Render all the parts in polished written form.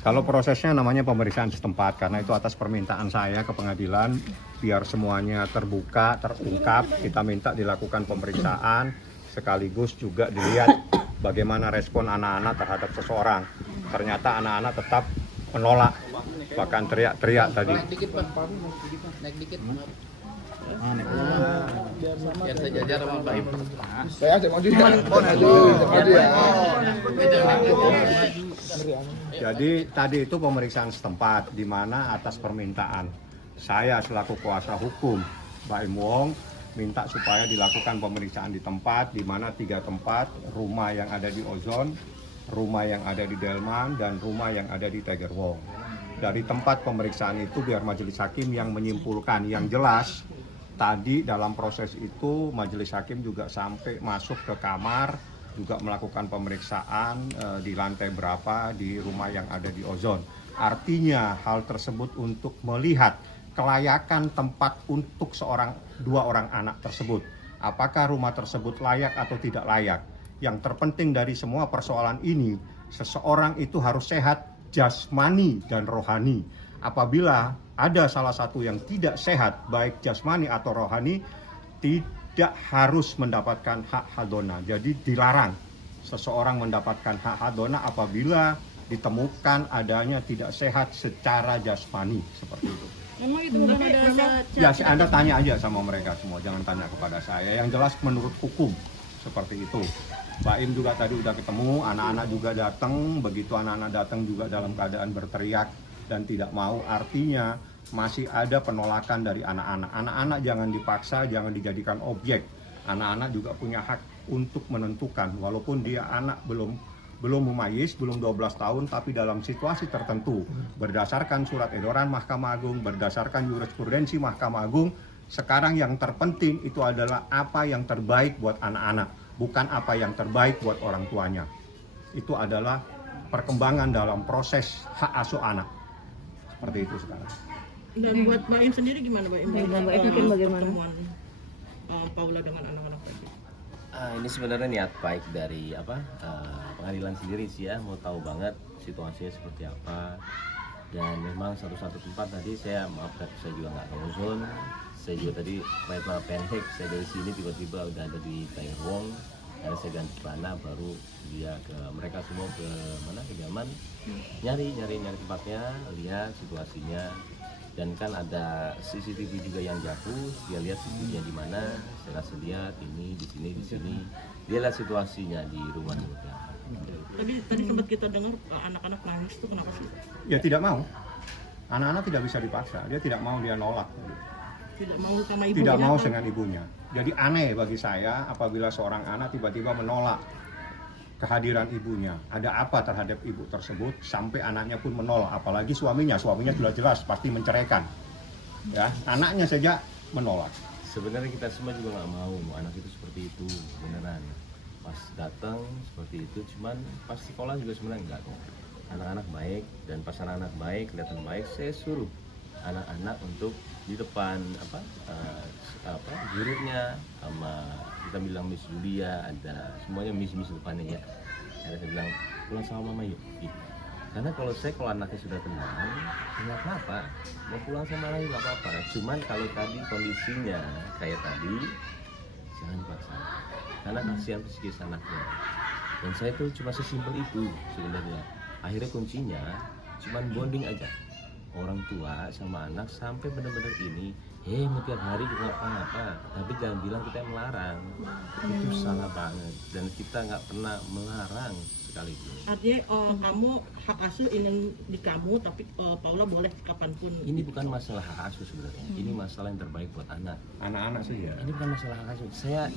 Kalau prosesnya namanya pemeriksaan setempat, karena itu atas permintaan saya ke pengadilan, biar semuanya terbuka, terungkap, kita minta dilakukan pemeriksaan, sekaligus juga dilihat bagaimana respon anak-anak terhadap seseorang. Ternyata anak-anak tetap menolak, bahkan teriak-teriak tadi. Naik dikit Pak, naik dikit. Biar saya jajar sama Pak Im. Saya aja maju ya. Maju ya. Jadi tadi itu pemeriksaan setempat, di mana atas permintaan saya selaku kuasa hukum Mbak Im Wong minta supaya dilakukan pemeriksaan di tempat, di mana 3 tempat, rumah yang ada di Ozon, rumah yang ada di Delman, dan rumah yang ada di Tiger Wong. Dari tempat pemeriksaan itu biar majelis hakim yang menyimpulkan. Yang jelas tadi dalam proses itu majelis hakim juga sampai masuk ke kamar, juga melakukan pemeriksaan di lantai berapa di rumah yang ada di Ozon. Artinya hal tersebut untuk melihat kelayakan tempat untuk 2 orang anak tersebut. Apakah rumah tersebut layak atau tidak layak. Yang terpenting dari semua persoalan ini, seseorang itu harus sehat jasmani dan rohani. Apabila ada salah satu yang tidak sehat, baik jasmani atau rohani, tidak harus mendapatkan hak hadona. Jadi dilarang seseorang mendapatkan hak hadona apabila ditemukan adanya tidak sehat secara jasmani, seperti itu. Memang itu bukan ada Ya, Anda tanya aja sama mereka semua, jangan tanya kepada saya. Yang jelas menurut hukum seperti itu. Mbak Im juga tadi udah ketemu, anak-anak juga datang. Begitu anak-anak datang juga dalam keadaan berteriak dan tidak mau. Artinya masih ada penolakan dari anak-anak. Anak-anak jangan dipaksa, jangan dijadikan objek. Anak-anak juga punya hak untuk menentukan, walaupun dia anak belum memayis, belum 12 tahun, tapi dalam situasi tertentu, berdasarkan surat edaran Mahkamah Agung, berdasarkan jurisprudensi Mahkamah Agung, sekarang yang terpenting itu adalah apa yang terbaik buat anak-anak, bukan apa yang terbaik buat orang tuanya. Itu adalah perkembangan dalam proses hak asuh anak. Seperti itu sekarang. Dan buat Mbak Im sendiri gimana Mbak Im? Mbak Im mungkin bagaimana? Pertemuan Paula dengan anak-anak tadi. Ini sebenarnya niat baik dari pengadilan sendiri sih ya, mau tahu banget situasinya seperti apa. Dan memang satu-satu tempat tadi saya saya juga nggak tahu zone. Saya juga tadi main pendek, saya dari sini tiba-tiba udah ada di Tiger Wong. Karena saya ganti celana baru dia ke mereka semua ke mana, ke Delman, nyari tempatnya, lihat situasinya. Dan kan ada CCTV juga yang jatuh, dia lihat CCTV-nya di mana, saya kasih lihat ini di sini. Dia lihat situasinya di rumah juga. Tadi sempat kita dengar anak-anak nangis tuh kenapa sih? Ya tidak mau. Anak-anak tidak bisa dipaksa, dia tidak mau, dia nolak. Tidak mau sama ibunya? Tidak mau dengan ibunya. Jadi aneh bagi saya apabila seorang anak tiba-tiba menolak kehadiran ibunya. Ada apa terhadap ibu tersebut sampai anaknya pun menolak, apalagi suaminya sudah jelas pasti menceraikan. Ya, anaknya saja menolak. Sebenarnya kita semua juga nggak mau anak itu seperti itu, beneran. Pas datang seperti itu, cuman pas sekolah juga sebenarnya enggak kok. Anak-anak baik, dan pas anak-anak baik, kelihatan baik, saya suruh anak-anak untuk di depan gurunya sama kita bilang Miss Julia, ada semuanya Miss depannya ya. Ada saya bilang pulang sama mama yuk. Karena kalau anaknya sudah tenang, nggak apa-apa, mau pulang sama lagi nggak apa-apa. Cuman kalau tadi kondisinya kayak tadi, jangan dipaksa. Karena kasihan psikis anaknya. Dan saya tuh cuma sesimpel itu sebenarnya. Akhirnya kuncinya cuman bonding aja. Orang tua sama anak sampai benar-benar ini, tiap hari juga apa-apa, tapi jangan bilang kita yang melarang. Itu salah banget, dan kita nggak pernah melarang sekalipun. Artinya kamu hak asuh ingin di kamu, tapi Paula boleh kapanpun. Ini bukan masalah hak asuh sebenarnya, ini masalah yang terbaik buat Anak-anak sih ya. Ini bukan masalah hak asuh. Saya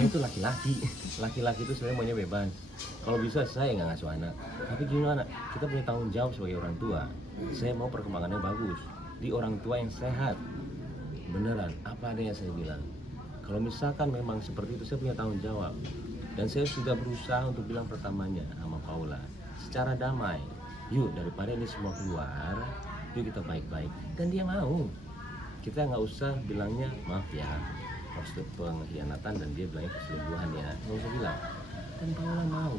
itu laki-laki itu sebenarnya maunya bebas. Kalau bisa saya nggak ngasuh anak, tapi gimana? Kita punya tanggung jawab sebagai orang tua. Saya mau perkembangannya bagus di orang tua yang sehat, beneran apa adanya saya bilang. Kalau misalkan memang seperti itu, saya punya tanggung jawab. Dan saya sudah berusaha untuk bilang pertamanya sama Paula secara damai, yuk daripada ini semua keluar, yuk kita baik-baik. Dan dia mau. Kita nggak usah bilangnya maaf ya pengkhianatan, dan dia bilangnya perselingkuhan ya, nggak usah bilang. Dan Paula mau,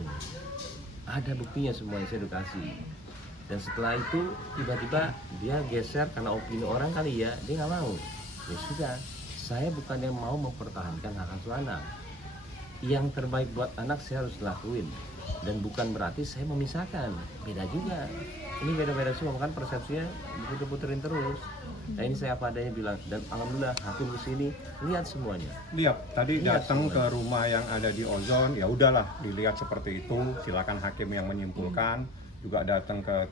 ada buktinya semua yang saya edukasi. Dan setelah itu tiba-tiba dia geser karena opini orang kali ya, dia nggak mau. Ya sudah, saya bukan yang mau mempertahankan hak asuh anak. Yang terbaik buat anak saya harus lakuin. Dan bukan berarti saya memisahkan, beda juga. Ini beda-beda semua, kan persepsinya diputer-puterin terus. Nah ini saya apa adanya bilang, dan alhamdulillah hakim kesini lihat semuanya. Lihat, tadi Lihat datang semuanya. ke rumah yang ada di Ozon, ya udahlah dilihat seperti itu, silakan hakim yang menyimpulkan. Juga datang ke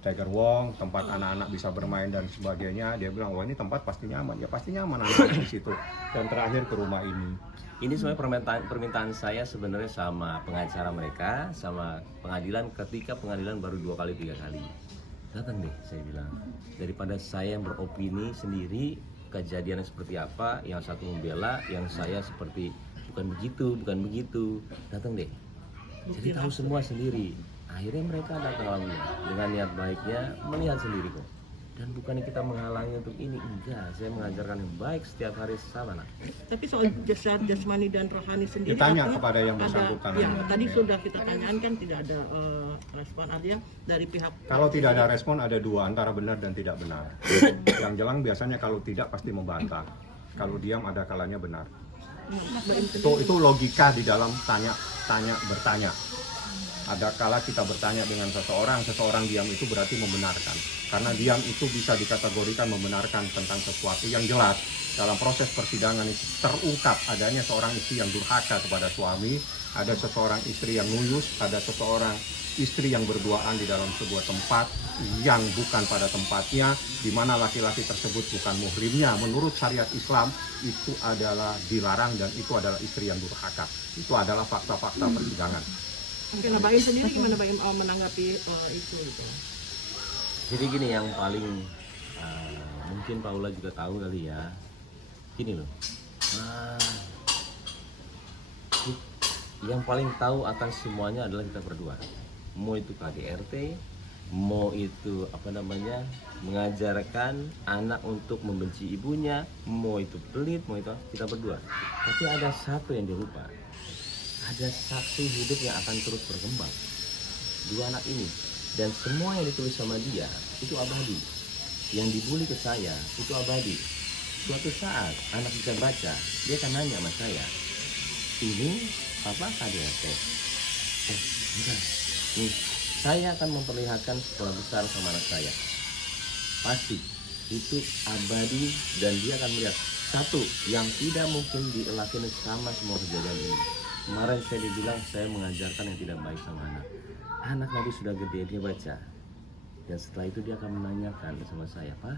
Tiger Wong, tempat anak-anak bisa bermain dan sebagainya. Dia bilang, wah ini tempat pasti nyaman. Ya pasti nyaman anak di situ. Dan terakhir ke rumah ini. Ini sebenarnya permintaan saya sebenarnya sama pengacara mereka, sama pengadilan ketika pengadilan baru 2 kali 3 kali. Datang deh, saya bilang. Daripada saya yang beropini sendiri, kejadiannya seperti apa, yang satu membela, yang saya seperti bukan begitu. Datang deh. Jadi tahu semua sendiri. Akhirnya mereka datang alhamdulillah dengan niat baiknya melihat sendiri kok. Dan bukannya kita menghalangi untuk ini, enggak. Saya mengajarkan yang baik setiap hari sama nak. Tapi soal jasmani dan rohani sendiri Ditanya artinya kepada yang ada- bersangkutan. ya, tadi Ya. sudah kita tanyakan kan tidak ada respon, artinya dari pihak Kalau tidak ada respon ada dua, antara benar dan tidak benar. Yang jelas biasanya kalau tidak pasti membantah. Kalau diam ada kalanya benar. Itu logika di dalam tanya bertanya. Ada kala kita bertanya dengan seseorang diam itu berarti membenarkan. Karena diam itu bisa dikategorikan membenarkan tentang sesuatu yang jelas. Dalam proses persidangan itu terungkap adanya seorang istri yang durhaka kepada suami, ada seseorang istri yang nuyus, ada seseorang istri yang berduaan di dalam sebuah tempat yang bukan pada tempatnya, di mana laki-laki tersebut bukan muhrimnya. Menurut syariat Islam itu adalah dilarang dan itu adalah istri yang durhaka. Itu adalah fakta-fakta persidangan. mungkin Baim sendiri gimana Baim menanggapi itu gitu. Jadi gini yang paling mungkin Paula juga tahu kali ya. Gini loh. Yang paling tahu akan semuanya adalah kita berdua. Mau itu KDRT, mau itu mengajarkan anak untuk membenci ibunya, mau itu pelit, mau itu kita berdua. Tapi ada satu yang dilupa. Ada saksi hidup yang akan terus berkembang. 2 anak ini. Dan semua yang ditulis sama dia itu abadi. Yang dibully ke saya itu abadi. Suatu saat anak bisa baca, dia akan nanya sama saya, ini apa KDRT? Bukan. Nih, saya akan memperlihatkan sekolah besar sama anak saya. Pasti itu abadi dan dia akan melihat satu yang tidak mungkin dilakukan sama semua kejadian ini. Kemarin saya dibilang saya mengajarkan yang tidak baik sama anak. Anak nanti sudah gede, dia baca. Dan setelah itu dia akan menanyakan sama saya, Pak,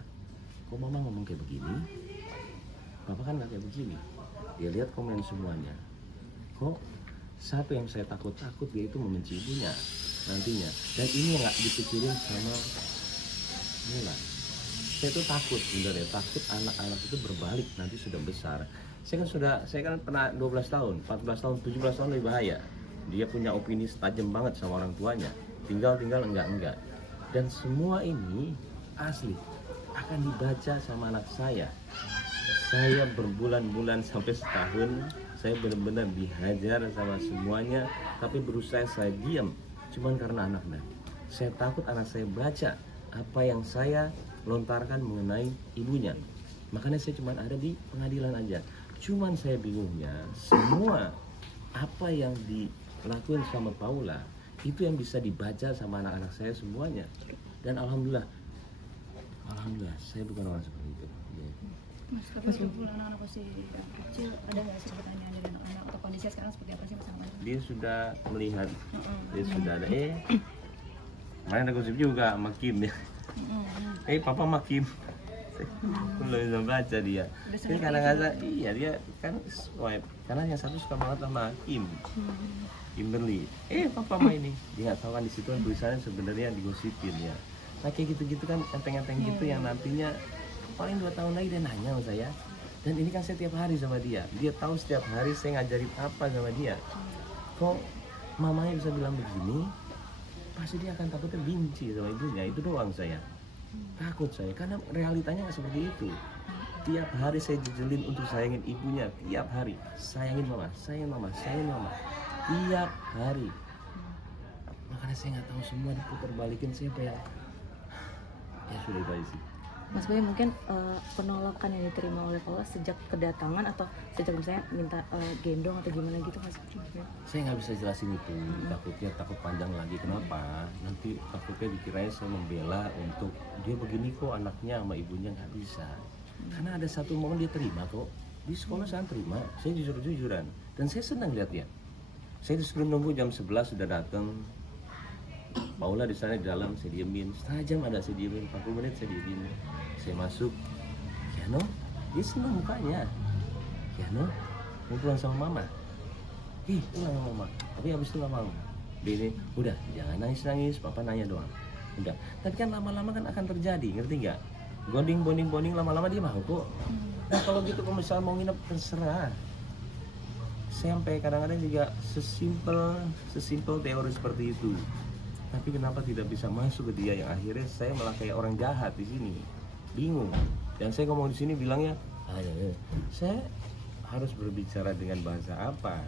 kok mama ngomong kayak begini? Papa kan gak kayak begini. Dia lihat komen semuanya. Kok satu yang saya takut dia itu membenci ibunya nantinya. Dan ini yang gak dipikirin sama Mila. Saya tuh takut sebenarnya, takut anak-anak itu berbalik nanti sudah besar. Saya kan pernah 12 tahun, 14 tahun, 17 tahun lebih bahaya. Dia punya opini tajam banget sama orang tuanya. Tinggal enggak. Dan semua ini asli akan dibaca sama anak saya. Saya berbulan-bulan sampai setahun, saya benar-benar dihajar sama semuanya, tapi berusaha saya diam, cuman karena anaknya. Saya takut anak saya baca apa yang saya lontarkan mengenai ibunya. Makanya saya cuman ada di pengadilan aja. Cuman saya bingungnya, semua apa yang dilakuin sama Paula itu yang bisa dibaca sama anak-anak saya semuanya. Dan alhamdulillah saya bukan orang seperti itu. Mas, tapi untuk anak-anak masih kecil, ada nggak sih pertanyaan dari anak-anak atau kondisinya sekarang seperti apa sih Mas Ahmad? Dia sudah melihat, dia sudah ada kemarin ada gosip juga makin ya. Papa makin belum bisa baca dia. Jadi kadang-kadang iya dia kan swipe karena yang satu suka banget sama Kimberly. Papa main ini. Dia nggak tahu kan di situ kan tulisannya sebenarnya digosipin ya. Nah kayak gitu-gitu kan enteng-enteng gitu yang nantinya paling 2 tahun lagi dia nanya sama saya. Dan ini kan saya tiap hari sama dia. Dia tahu setiap hari saya ngajarin apa sama dia. Kok mamanya bisa bilang begini? Pasti dia akan takutnya benci sama ibunya. Itu doang saya. Takut saya karena realitanya nggak seperti itu. Tiap hari saya jejelin untuk sayangin ibunya. Tiap hari sayangin mama. Tiap hari. makanya saya nggak tahu, semua diputar balikin siapa yang ya sudah itu aja sih. Mas Bayu, mungkin penolakan yang diterima oleh Paula sejak kedatangan atau sejak misalnya minta gendong atau gimana gitu Mas? Saya nggak bisa jelasin itu, takut panjang lagi. Kenapa? Nanti takutnya dikirain saya membela untuk dia begini kok anaknya sama ibunya, nggak bisa. Karena ada satu momen dia terima kok, di sekolah saya terima, saya jujur-jujuran dan saya senang lihat dia. Saya disuruh nunggu jam 11 sudah datang. Paula di sana di dalam, saya diemin setengah jam, ada saya diemin 40 menit, saya diemin. Saya masuk, Yano, dia senang mukanya. Yano, mau pulang sama mama? Ih, pulang sama mama. Tapi habis itu nggak mau. Dia ini, udah jangan nangis-nangis, papa nanya doang. Udah. Tapi kan lama-lama kan akan terjadi, ngerti nggak? Bonding lama-lama dia mau kok. Nah kalau gitu kalau misalnya mau nginep terserah. Sampai kadang-kadang juga sesimpel teori seperti itu. Tapi kenapa tidak bisa masuk ke dia, yang akhirnya saya malah kayak orang jahat di sini, bingung. Dan saya ngomong di sini bilangnya, saya harus berbicara dengan bahasa apa?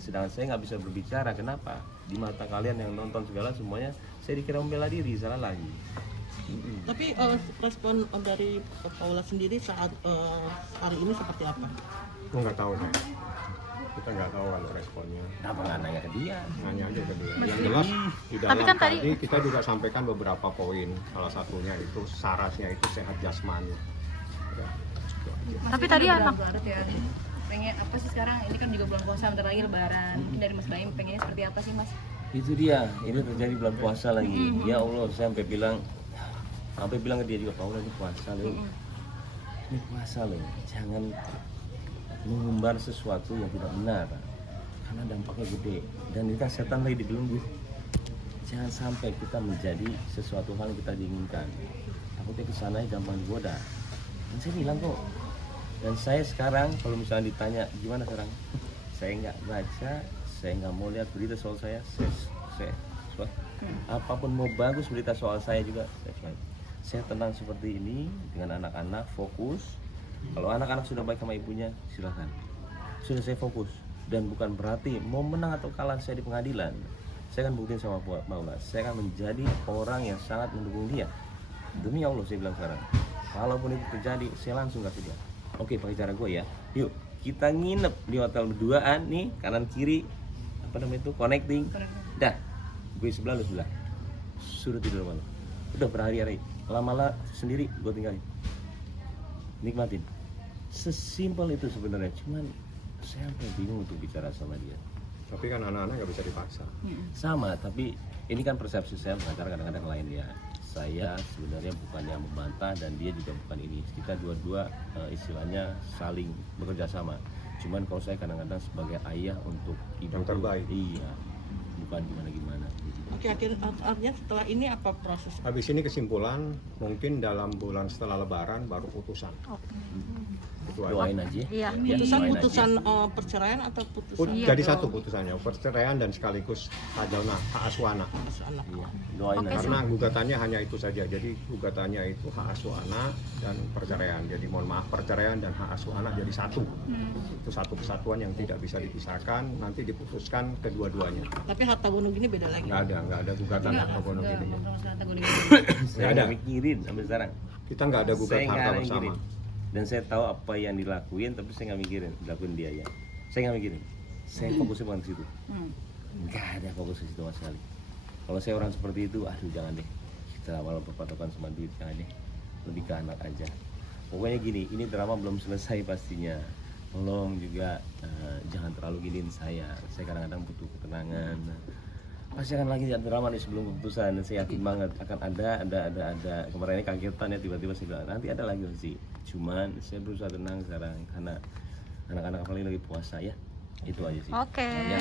Sedangkan saya nggak bisa berbicara, kenapa? Di mata kalian yang nonton segala semuanya, saya dikira membela diri, salah lagi. Tapi respon dari Paula sendiri saat hari ini seperti apa? Aku nggak tahu saya. Kita nggak tahu kalau responnya. Kenapa nggak nanya ke dia? Nanya aja ke dia. Yang jelas di dalam Tapi kan tadi kita juga sampaikan beberapa poin. Salah satunya itu syaratnya itu sehat jasmani. Ya, itu aja. Tapi tadi anak Garut ya. Pengen apa sih sekarang? Ini kan juga bulan puasa, bentar lagi lebaran. Mungkin dari Mas Bayu pengennya seperti apa sih Mas? Itu dia, ini terjadi bulan puasa lagi. Ya Allah, saya sampai bilang ke dia juga, Paula ini puasa loh. Ini puasa loh, jangan mengumbar sesuatu yang tidak benar, karena dampaknya gede. Dan ini kan setan lagi dibelenggu. Jangan sampai kita menjadi sesuatu hal yang kita diinginkan. Takutnya kesana gampang digoda. Dan saya bilang kok. Dan saya sekarang kalau misalnya ditanya gimana sekarang, saya nggak baca, saya nggak mau lihat berita soal saya apapun mau bagus berita soal saya juga saya tenang seperti ini dengan anak-anak, fokus. Kalau anak-anak sudah baik sama ibunya, silakan. Sudah saya fokus. Dan bukan berarti mau menang atau kalah saya di pengadilan. Saya akan buktiin sama Paula. Saya akan menjadi orang yang sangat mendukung dia. Demi Allah saya bilang sekarang. Kalaupun itu terjadi, saya langsung kasih dia. Oke, pakai cara gue ya. Yuk, kita nginep di hotel berduaan nih, kanan kiri. Apa namanya itu? Connecting. Dah, gue sebelah, lu sebelah. Suruh tidur malam. Udah berhari-hari. Lama-lama sendiri gue tinggalin. Nikmatin. Sesimpel itu sebenarnya, cuman saya sampai bingung untuk bicara sama dia. Tapi kan anak-anak nggak bisa dipaksa. Sama, tapi ini kan persepsi saya pengacara kadang-kadang lain ya. Saya sebenarnya bukannya membantah dan dia juga bukan ini. Kita dua-dua istilahnya saling bekerja sama. Cuman kalau saya kadang-kadang sebagai ayah untuk ibu Yang terbaik. Iya, bukan gimana-gimana. Oke, artinya setelah ini apa proses? Habis ini kesimpulan mungkin dalam bulan setelah Lebaran baru putusan. Itu aja. Doain aja. Iya. Putusan perceraian atau putusan Jadi satu putusannya, perceraian dan sekaligus hak asuh anak. anak? Iya, doain aja. Karena gugatannya hanya itu saja. Jadi gugatannya itu hak asuh anak dan perceraian. Jadi mohon maaf, perceraian dan hak asuh anak jadi satu. Itu satu kesatuan yang tidak bisa dipisahkan. Nanti diputuskan kedua-duanya. Tapi harta gunung gini beda lagi. Nggak ada gugatan harta gono gini. Saya nggak mikirin sampai sekarang. Kita nggak ada gugat Saya harta nggak bersama. mikirin. Dan saya tahu apa yang dilakuin, tapi saya nggak mikirin dilakuin dia ya. Saya nggak mikirin. Saya fokusnya bukan ke situ. Nggak ada fokus ke situ sama sekali. Kalau saya orang seperti itu, aduh jangan deh. Kita malah berpatokan sama duit, jangan deh. Lebih ke anak aja. Pokoknya gini, ini drama belum selesai pastinya. Tolong juga jangan terlalu giniin saya. Saya kadang-kadang butuh ketenangan. Pasti akan lagi ada drama nih sebelum keputusan, dan saya yakin banget akan ada. Kemarin ini kagetan ya, tiba-tiba saya bilang nanti ada lagi sih. Cuman saya berusaha tenang sekarang karena anak-anak apalagi lagi puasa ya. Itu aja sih. Oke. Ya.